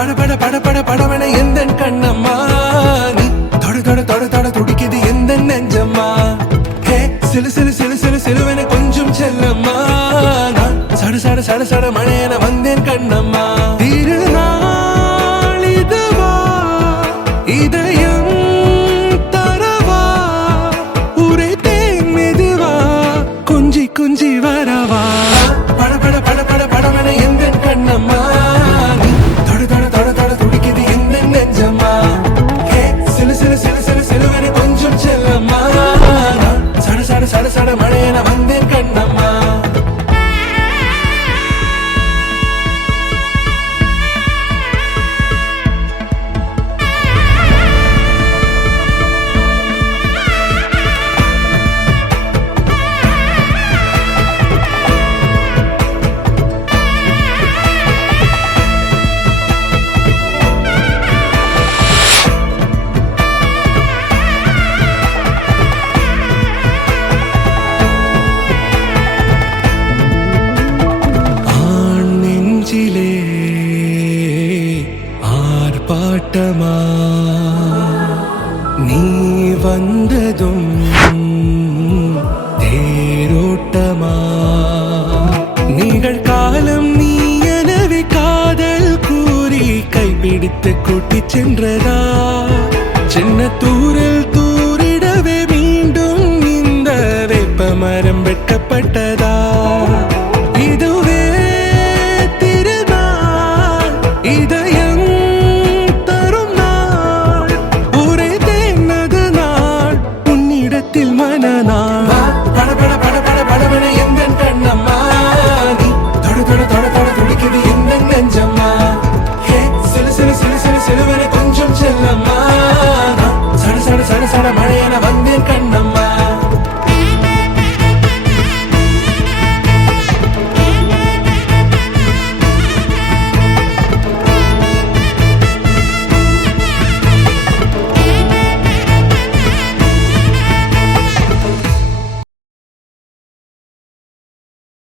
பட பட பட பட படவன எந்த கண்ணம்மா நீ தொட தொட தொட தொட துடிக்குது எந்த நெஞ்சம்மா ஹே சிலு சிலு சிலு சிலு சிலுவன கொஞ்சம் செல்லம்மா நான் சட சட சட சட மழையன வந்தேன் கண்ணம்மா திருநாள் இதுவா இதயம் தரவா உரைத்தேன் மெதுவா குஞ்சி குஞ்சி வரவா பட பட பட பட படவன எந்த கண்ணம்மா நீ தொட தொட தொட தொட துடிக்குது எந்த நெஞ்சம்மா ஹே சிலு சிலு சிலு சிலு சிலுவன கொஞ்சம் செல்லம்மா நான் சட சட சட சட மழையன வந்தேன் கண்ணம்மா ஆர்ப்பாட்டமா நீ வந்ததும் தேரோட்டமா நிகழ்காலம் நீ எனவே காதல் கூறி கைப்பிடித்து கூட்டிச் சென்றதா சின்ன தூ